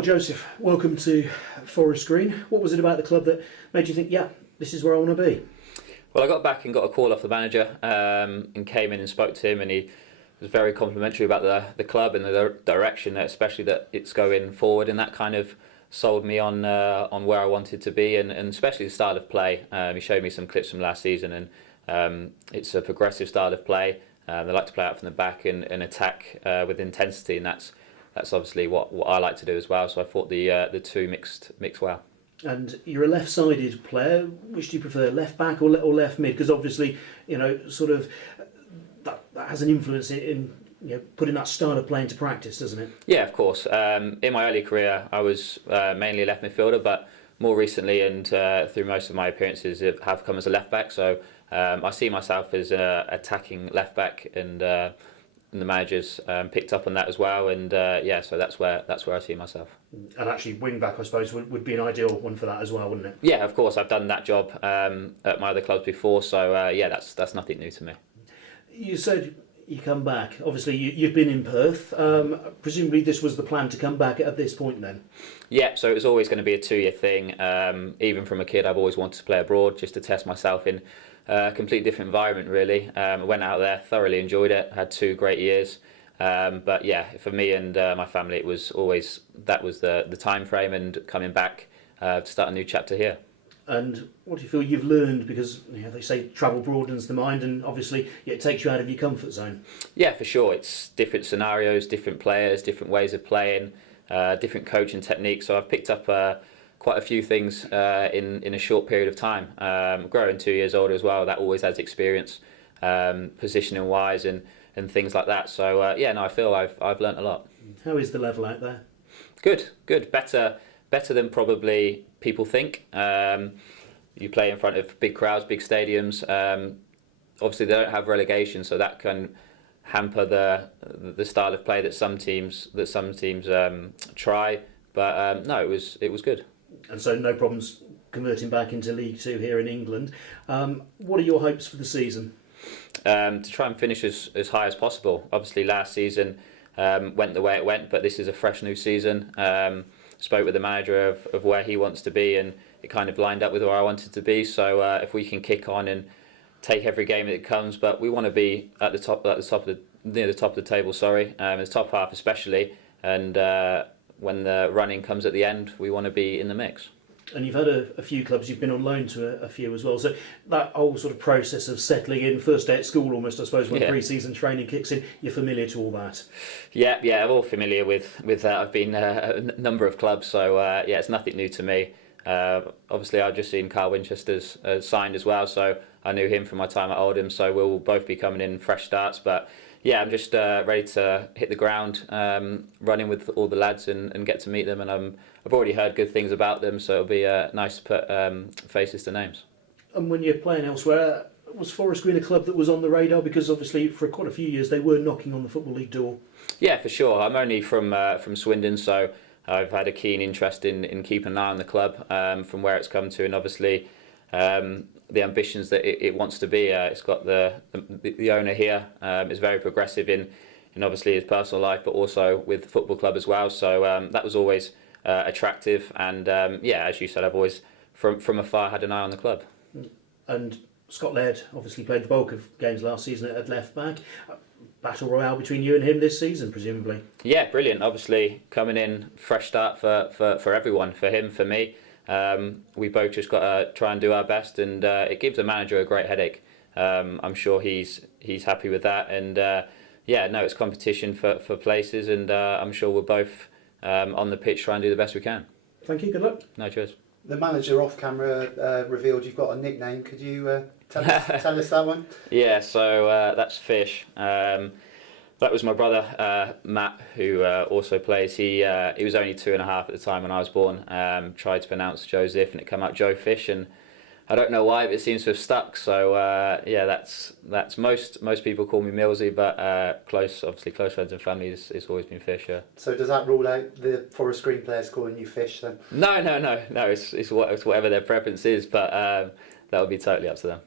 Well, Joseph, welcome to Forest Green. What was it about the club that made you think, yeah, this is where I want to be? Well, I got back and got a call off the manager and came in and spoke to him, and he was very complimentary about the club and the direction, especially that it's going forward, and that kind of sold me on where I wanted to be, and especially the style of play. He showed me some clips from last season, and it's a progressive style of play. They like to play out from the back and attack with intensity, and that's obviously what I like to do as well. So I thought the two mixed well. And you're a left-sided player. Which do you prefer, left back or left mid? Because obviously, sort of that has an influence in putting that style of play into practice, doesn't it? Yeah, of course. In my early career, I was mainly a left midfielder, but more recently and through most of my appearances, have come as a left back. So I see myself as an attacking left back, and the managers picked up on that as well. And so that's where I see myself. And actually, wing back, I suppose, would be an ideal one for that as well, wouldn't it? Yeah, of course. I've done that job at my other clubs before, so that's nothing new to me. You said you come back. Obviously, you've been in Perth. Presumably, this was the plan to come back at this point then? Yeah, so it was always going to be a 2-year thing. Even from a kid, I've always wanted to play abroad, just to test myself in a completely different environment, really. I went out there, thoroughly enjoyed it, had 2 great years. But yeah, for me and my family, it was always that was the time frame, and coming back to start a new chapter here. And what do you feel you've learned? Because they say travel broadens the mind, and obviously it takes you out of your comfort zone. Yeah, for sure. It's different scenarios, different players, different ways of playing, different coaching techniques. So I've picked up quite a few things in a short period of time. Growing 2 years older as well, that always adds experience, positioning wise and things like that. So I feel I've learnt a lot. How is the level out there? Good. Better than probably people think. You play in front of big crowds, big stadiums. Obviously, they don't have relegation, so that can hamper the style of play that some teams try. But no, it was good. And so no problems converting back into League Two here in England. What are your hopes for the season? To try and finish as high as possible. Obviously, last season went the way it went, but this is a fresh new season. Spoke with the manager of where he wants to be, and it kind of lined up with where I wanted to be. So if we can kick on and take every game that comes, but we want to be near the top of the table. The top half especially, and when the running comes at the end, we want to be in the mix. And you've had a few clubs, you've been on loan to a few as well. So that whole sort of process of settling in, first day at school almost, I suppose, when pre-season training kicks in, you're familiar to all that? Yeah, I'm all familiar with that. I've been a number of clubs, so it's nothing new to me. Obviously, I've just seen Carl Winchester's signed as well, so I knew him from my time at Oldham, so we'll both be coming in fresh starts. But yeah, I'm just ready to hit the ground, running with all the lads and get to meet them. And I've already heard good things about them, so it'll be nice to put faces to names. And when you're playing elsewhere, was Forest Green a club that was on the radar? Because obviously for quite a few years they were knocking on the Football League door. Yeah, for sure. I'm only from Swindon, so I've had a keen interest in keeping an eye on the club from where it's come to, and obviously the ambitions that it wants to be. It's got the owner here is very progressive in obviously his personal life, but also with the football club as well. So that was always attractive, and as you said, I've always from afar had an eye on the club. And Scott Laird obviously played the bulk of games last season at left back. Battle royale between you and him this season, presumably. Yeah, brilliant. Obviously coming in, fresh start for everyone, for him, for me. We both just got to try and do our best, and it gives the manager a great headache. I'm sure he's happy with that, and it's competition for places, and I'm sure we're both on the pitch trying to do the best we can. Thank you, good luck. No, cheers. The manager off camera revealed you've got a nickname. Could you tell us that one? Yeah, so that's Fish. That was my brother Matt, who also plays. He was only 2.5 at the time when I was born. Tried to pronounce Joseph, and it came out Joe Fish, and I don't know why, but it seems to have stuck. So that's most people call me Millsy, but close friends and family it's always been Fish. Yeah. So does that rule out the Forest Green players calling you Fish then? No. It's whatever their preference is, but that would be totally up to them.